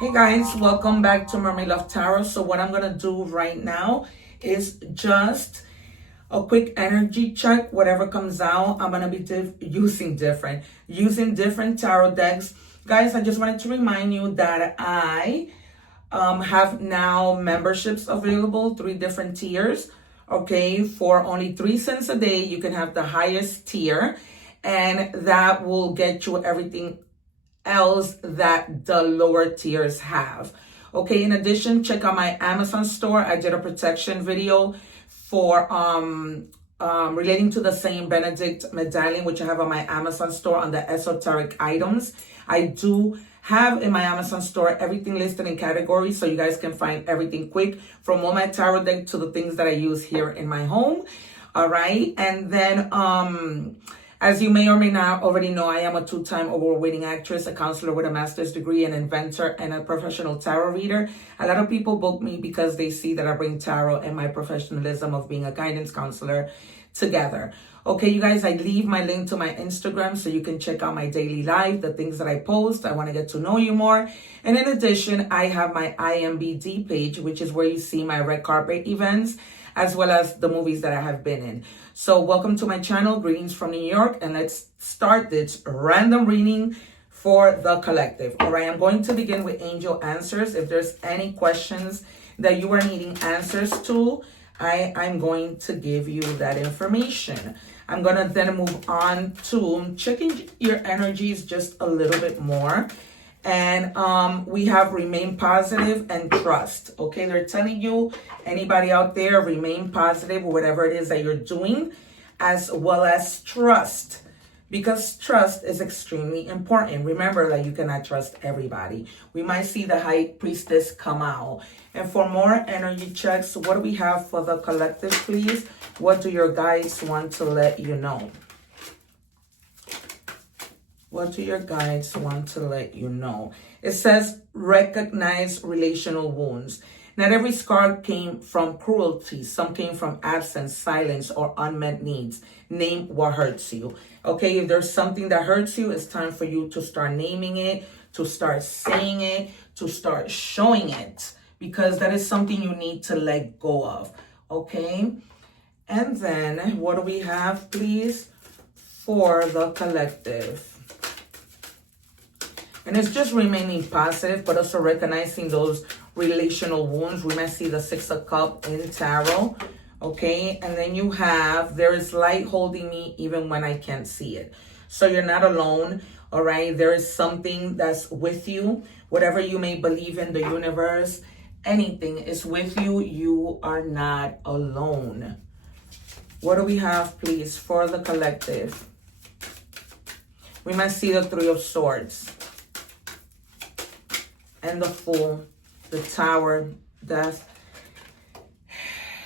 Hey guys, welcome back to Mermaid Love Tarot. So what I'm going to do right now is just a quick energy check. Whatever comes out, I'm going to be using different tarot decks. Guys, I just wanted to remind you that I have now memberships available, 3 different tiers. Okay, for only 3 cents a day, you can have the highest tier, and that will get you everything else that the lower tiers have. Okay, in addition, check out my Amazon store. I did a protection video for relating to the Saint Benedict medallion, which I have on my Amazon store on the esoteric items. I do have in my Amazon store everything listed in categories, so you guys can find everything quick, from all my tarot deck to the things that I use here in my home. All right, and then as you may or may not already know, I am a 2-time award-winning actress, a counselor with a master's degree, an inventor, and a professional tarot reader. A lot of people book me because they see that I bring tarot and my professionalism of being a guidance counselor together. Okay, you guys, I leave my link to my Instagram so you can check out my daily life, the things that I post. I want to get to know you more. And in addition, I have my IMDB page, which is where you see my red carpet events, as well as the movies that I have been in. So welcome to my channel, greetings from New York, and let's start this random reading for the collective. All right, I'm going to begin with angel answers. If there's any questions that you are needing answers to, I'm going to give you that information. I'm going to then move on to checking your energies just a little bit more. And we have remain positive and trust. Okay, they're telling you, anybody out there, remain positive, whatever it is that you're doing, as well as trust, because trust is extremely important. Remember that you cannot trust everybody. We might see the High Priestess come out. And for more energy checks, what do we have for the collective, please? What do your guides want to let you know? What do your guides want to let you know? It says, recognize relational wounds. Not every scar came from cruelty. Some came from absence, silence, or unmet needs. Name what hurts you. Okay, if there's something that hurts you, it's time for you to start naming it, to start saying it, to start showing it, because that is something you need to let go of. Okay? And then, what do we have, please, for the collective? And it's just remaining positive, but also recognizing those relational wounds. We might see the 6 of Cups in tarot. Okay, and then you have, there is light holding me even when I can't see it. So you're not alone. All right, there is something that's with you. Whatever you may believe in, the universe, anything is with you. You are not alone. What do we have, please, for the collective? We might see the 3 of Swords. And the Fool, the Tower, Death,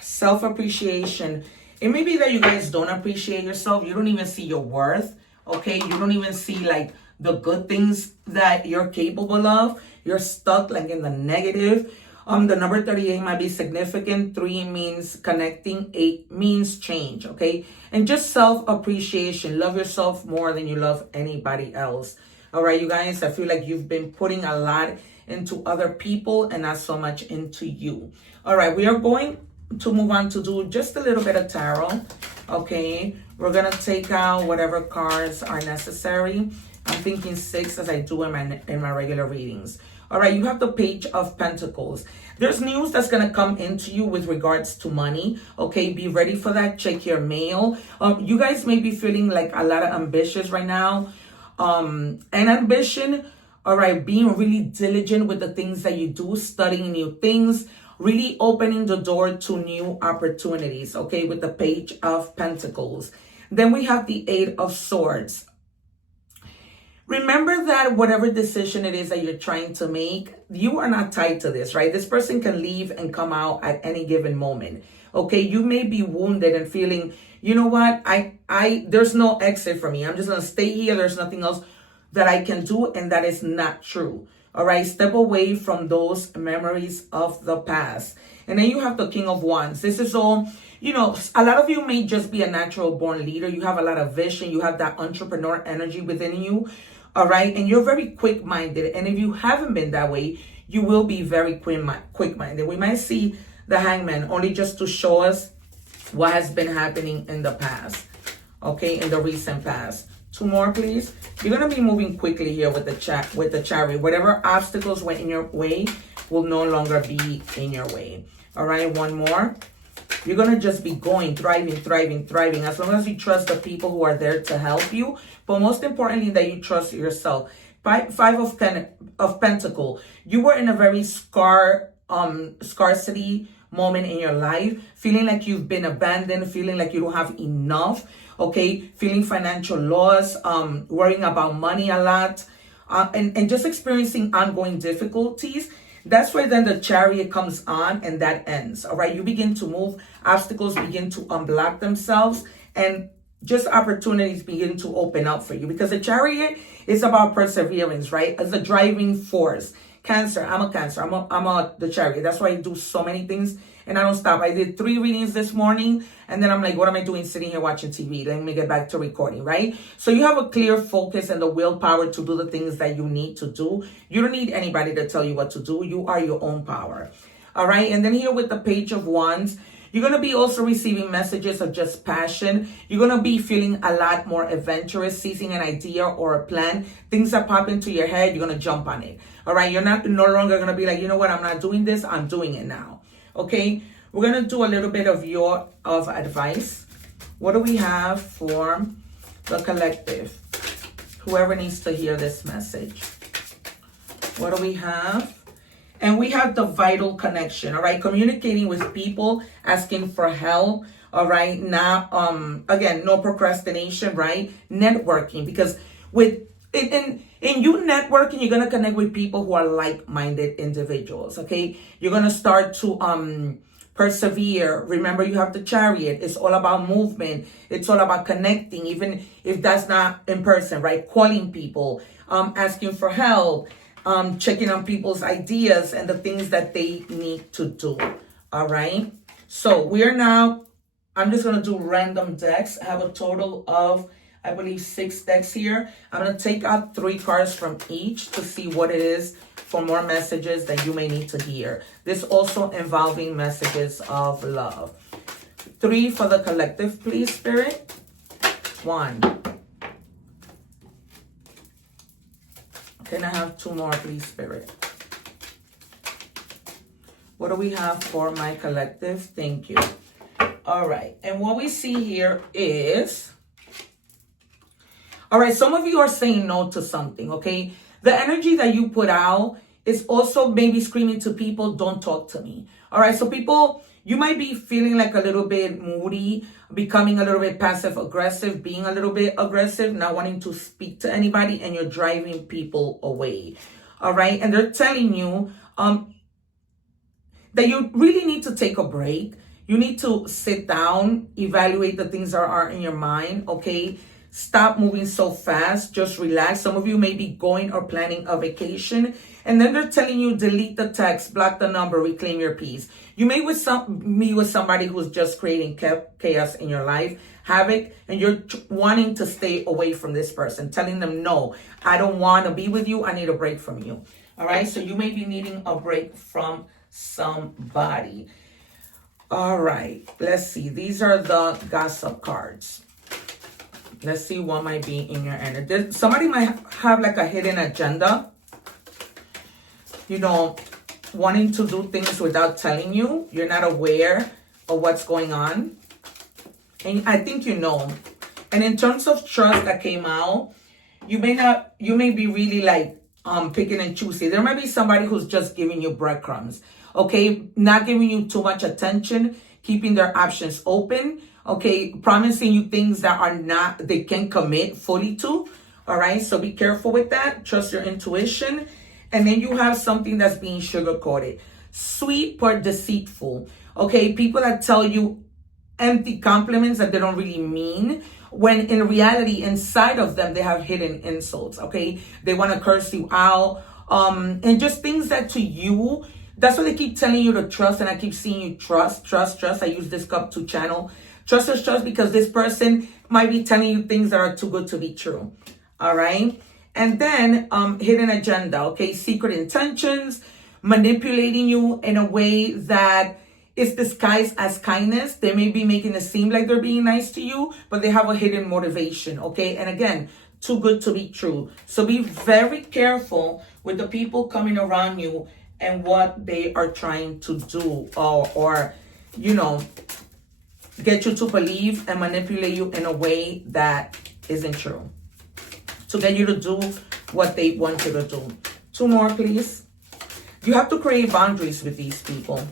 self-appreciation. It may be that you guys don't appreciate yourself. You don't even see your worth, okay? You don't even see, like, the good things that you're capable of. You're stuck, like, in the negative. The number 38 might be significant. 3 means connecting. 8 means change, okay? And just self-appreciation. Love yourself more than you love anybody else. All right, you guys, I feel like you've been putting a lot into other people and not so much into you. All right, we are going to move on to do just a little bit of tarot. Okay, we're gonna take out whatever cards are necessary. I'm thinking 6 as I do in my regular readings. All right, you have the Page of Pentacles. There's news that's gonna come into you with regards to money. Okay, be ready for that. Check your mail. You guys may be feeling like a lot of ambitious right now. And ambition, all right, being really diligent with the things that you do, studying new things, really opening the door to new opportunities, okay, with the Page of Pentacles. Then we have the 8 of Swords. Remember that whatever decision it is that you're trying to make, you are not tied to this, right? This person can leave and come out at any given moment, okay? You may be wounded and feeling, you know what, there's no exit for me. I'm just gonna stay here. There's nothing else that I can do, and that is not true. All right, step away from those memories of the past. And then you have the King of Wands. This is all, you know, a lot of you may just be a natural born leader. You have a lot of vision. You have that entrepreneur energy within you. All right, and you're very quick-minded. And if you haven't been that way, you will be very quick-minded. We might see the Hangman only just to show us what has been happening in the past, okay, in the recent past. 2 more, please. You're going to be moving quickly here with the Chariot. Whatever obstacles went in your way will no longer be in your way. All right, 1 more. You're going to just be going, thriving, as long as you trust the people who are there to help you. But most importantly, that you trust yourself. 5 of Pentacles. You were in a very scarcity moment in your life, feeling like you've been abandoned, feeling like you don't have enough, okay, feeling financial loss, worrying about money a lot, and just experiencing ongoing difficulties. That's where then the Chariot comes on and that ends. All right, you begin to move, obstacles begin to unblock themselves, and just opportunities begin to open up for you, because the Chariot is about perseverance, right? As a driving force. Cancer, I'm a Cancer. I'm the Chariot. That's why I do so many things and I don't stop. I did 3 readings this morning and then I'm like, what am I doing sitting here watching TV? Let me get back to recording, right? So you have a clear focus and the willpower to do the things that you need to do. You don't need anybody to tell you what to do. You are your own power. All right. And then here with the Page of Wands, you're going to be also receiving messages of just passion. You're going to be feeling a lot more adventurous, seizing an idea or a plan. Things that pop into your head, you're going to jump on it. All right. You're no longer going to be like, you know what? I'm not doing this. I'm doing it now. Okay. We're going to do a little bit of advice. What do we have for the collective? Whoever needs to hear this message. What do we have? And we have the vital connection, all right? Communicating with people, asking for help, all right? Now, again, no procrastination, right? Networking, because in you networking, you're going to connect with people who are like-minded individuals, okay? You're going to start to persevere. Remember, you have the Chariot. It's all about movement. It's all about connecting, even if that's not in person, right? Calling people, asking for help. Checking on people's ideas and the things that they need to do. All right. So I'm just going to do random decks. I have a total of, I believe, 6 decks here. I'm going to take out 3 cards from each to see what it is for more messages that you may need to hear. This also involving messages of love. 3 for the collective, please, Spirit. 1. Can I have 2 more, please, Spirit? What do we have for my collective? Thank you. All right. And what we see here is, all right, some of you are saying no to something, okay? The energy that you put out is also maybe screaming to people, don't talk to me. All right, so people, you might be feeling like a little bit moody, becoming a little bit passive aggressive, being a little bit aggressive, not wanting to speak to anybody, and you're driving people away. All right. And they're telling you that you really need to take a break. You need to sit down, evaluate the things that are in your mind. Okay. Stop moving so fast. Just relax. Some of you may be going or planning a vacation. And then they're telling you, delete the text, block the number, reclaim your peace. You may meet with somebody who's just creating chaos in your life, havoc, and you're wanting to stay away from this person, telling them, no, I don't want to be with you. I need a break from you. All right. So you may be needing a break from somebody. All right. Let's see. These are the gossip cards. Let's see what might be in your energy. Somebody might have like a hidden agenda. You know, wanting to do things without telling you. You're not aware of what's going on. And I think you know. And in terms of trust that came out, you may be really like picking and choosing. There might be somebody who's just giving you breadcrumbs. Okay, not giving you too much attention, keeping their options open. Okay, promising you things that they can't commit fully to. All right, so be careful with that. Trust your intuition. And then you have something that's being sugar-coated. Sweet but deceitful. Okay, people that tell you empty compliments that they don't really mean, when in reality, inside of them, they have hidden insults. Okay, they want to curse you out. And just things that to you, that's what they keep telling you to trust. And I keep seeing you trust. I use this cup to channel. Trust, because this person might be telling you things that are too good to be true. All right. And then hidden agenda, okay, secret intentions, manipulating you in a way that is disguised as kindness. They may be making it seem like they're being nice to you, but they have a hidden motivation, okay? And again, too good to be true. So be very careful with the people coming around you and what they are trying to do, or you know, get you to believe and manipulate you in a way that isn't true, to get you to do what they want you to do. 2 more, please. You have to create boundaries with these people.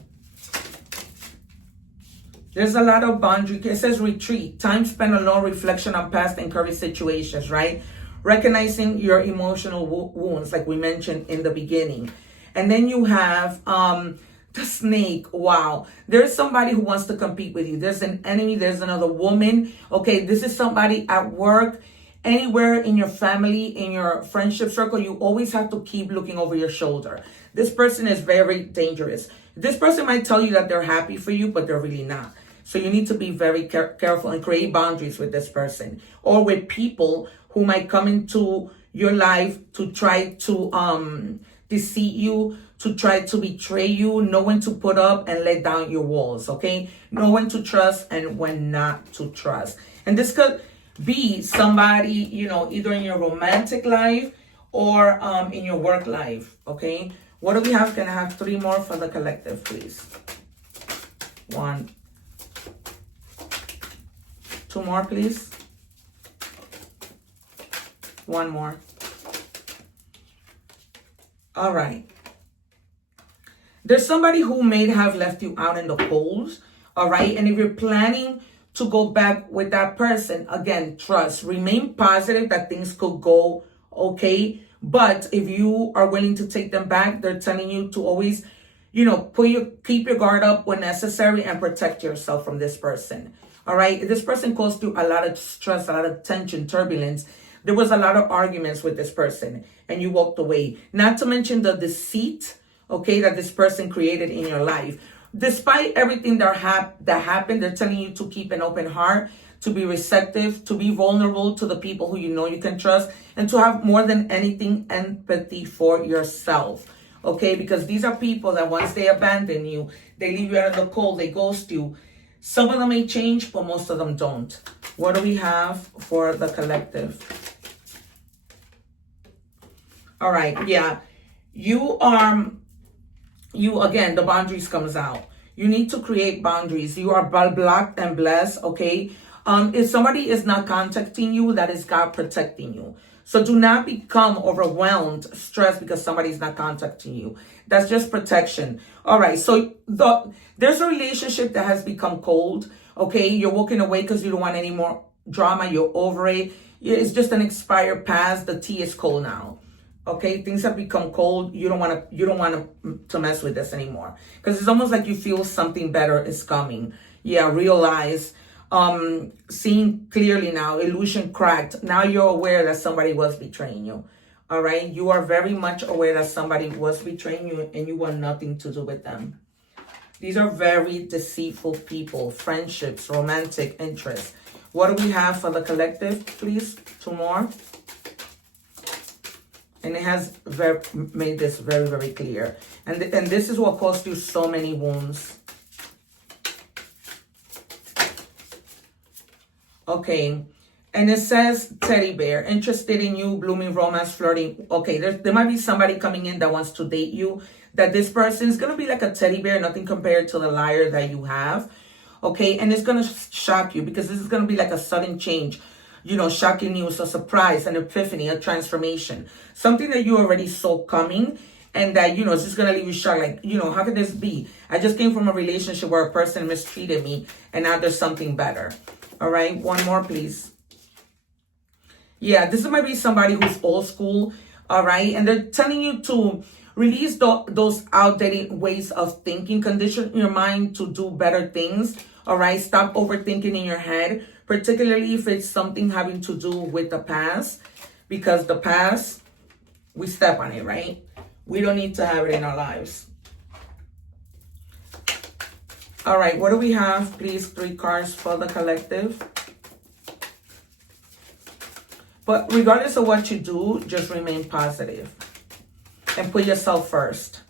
There's a lot of boundary. It says retreat, time spent alone, reflection on past and current situations, right? Recognizing your emotional wounds, like we mentioned in the beginning. And then you have the snake. Wow. There's somebody who wants to compete with you. There's an enemy. There's another woman. Okay, this is somebody at work, anywhere in your family, in your friendship circle. You always have to keep looking over your shoulder. This person is very dangerous. This person might tell you that they're happy for you, but they're really not. So you need to be very careful and create boundaries with this person, or with people who might come into your life to try to deceive you, to try to betray you. Know when to put up and let down your walls, okay? Know when to trust and when not to trust. And this could be somebody, you know, either in your romantic life or in your work life, okay? What do we have? Can I have 3 more for the collective, please? 1. 2 more, please. 1 more. All right. There's somebody who may have left you out in the cold, all right? And if you're planning to go back with that person, again, trust. Remain positive that things could go okay. But if you are willing to take them back, they're telling you to always, you know, keep your guard up when necessary and protect yourself from this person. All right? This person caused you a lot of stress, a lot of tension, turbulence. There was a lot of arguments with this person and you walked away. Not to mention the deceit, okay, that this person created in your life. Despite everything that happened, they're telling you to keep an open heart, to be receptive, to be vulnerable to the people who you know you can trust, and to have more than anything empathy for yourself, okay? Because these are people that once they abandon you, they leave you out in the cold, they ghost you. Some of them may change, but most of them don't. What do we have for the collective? All right, yeah. You again, the boundaries comes out. You need to create boundaries. You are blocked and blessed, okay? If somebody is not contacting you, that is God protecting you. So do not become overwhelmed, stressed because somebody's not contacting you. That's just protection. All right, so there's a relationship that has become cold, okay? You're walking away because you don't want any more drama. You're over it. It's just an expired past. The tea is cold now. Okay, things have become cold. You don't want to mess with this anymore, because it's almost like you feel something better is coming. Yeah, realize, seeing clearly now, illusion cracked. Now you're aware that somebody was betraying you. All right, you are very much aware that somebody was betraying you and you want nothing to do with them. These are very deceitful people, friendships, romantic interests. What do we have for the collective, please? 2 more. And it has made this very, very clear. And this is what caused you so many wounds. Okay. And it says teddy bear, interested in you, blooming romance, flirting. Okay, there might be somebody coming in that wants to date you. That this person is going to be like a teddy bear, nothing compared to the liar that you have. Okay, and it's going to shock you because this is going to be like a sudden change. You know, shocking news, a surprise, an epiphany, a transformation. Something that you already saw coming and that, you know, it's just going to leave you shocked. Like, you know, how could this be? I just came from a relationship where a person mistreated me and now there's something better. All right, 1 more, please. Yeah, this might be somebody who's old school, all right? And they're telling you to release those outdated ways of thinking, condition your mind to do better things, all right? Stop overthinking in your head, particularly if it's something having to do with the past, because the past, we step on it, right? We don't need to have it in our lives. All right, what do we have? Please, 3 cards for the collective. But regardless of what you do, just remain positive and put yourself first.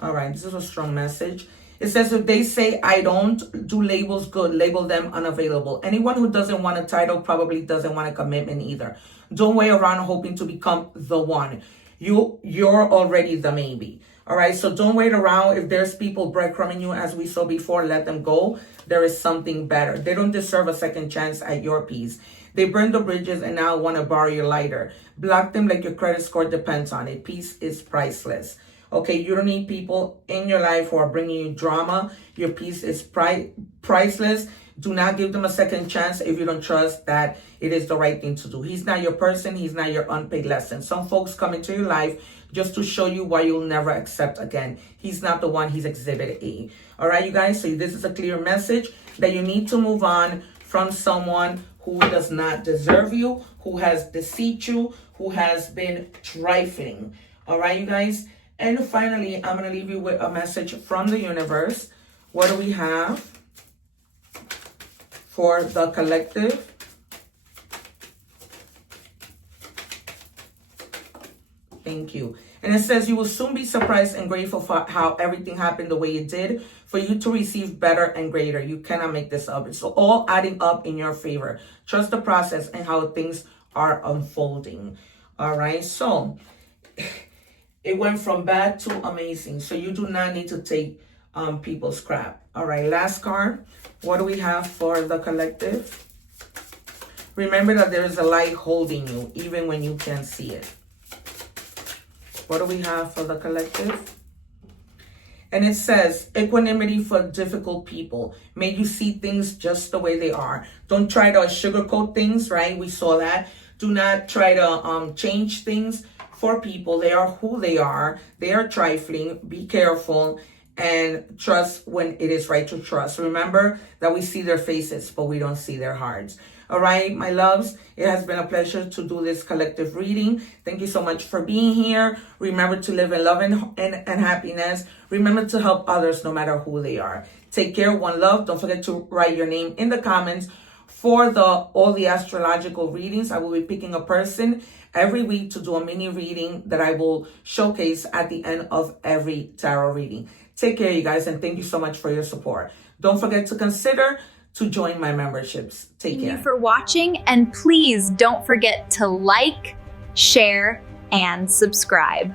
All right, this is a strong message. It says, if they say I don't do labels good, label them unavailable. Anyone who doesn't want a title probably doesn't want a commitment either. Don't wait around hoping to become the one. You're already the maybe. All right, so don't wait around. If there's people breadcrumbing you, as we saw before, let them go. There is something better. They don't deserve a second chance at your peace. They burned the bridges and now want to borrow your lighter. Block them like your credit score depends on it. Peace is priceless. Okay, you don't need people in your life who are bringing you drama. Your peace is priceless. Do not give them a second chance if you don't trust that it is the right thing to do. He's not your person. He's not your unpaid lesson. Some folks come into your life just to show you why you'll never accept again. He's not the one. He's exhibit A. All right, you guys. So this is a clear message that you need to move on from someone who does not deserve you, who has deceived you, who has been trifling. All right, you guys. And finally, I'm going to leave you with a message from the universe. What do we have for the collective? Thank you. And it says, you will soon be surprised and grateful for how everything happened the way it did for you to receive better and greater. You cannot make this up. It's all adding up in your favor. Trust the process and how things are unfolding. All right. So it went from bad to amazing. So you do not need to take people's crap. All right. Last card. What do we have for the collective? Remember that there is a light holding you, even when you can't see it. What do we have for the collective? And it says, equanimity for difficult people. May you see things just the way they are. Don't try to sugarcoat things, right? We saw that. Do not try to change things for people. They are who they are. They are trifling. Be careful and trust when it is right to trust. Remember that we see their faces, but we don't see their hearts. All right, my loves, it has been a pleasure to do this collective reading. Thank you so much for being here. Remember to live in love and happiness. Remember to help others no matter who they are. Take care, one love. Don't forget to write your name in the comments for all the astrological readings. I will be picking a person every week to do a mini reading that I will showcase at the end of every tarot reading. Take care, you guys, and thank you so much for your support. Don't forget to consider to join my memberships. Take care. Thank you for watching, and please don't forget to like, share, and subscribe.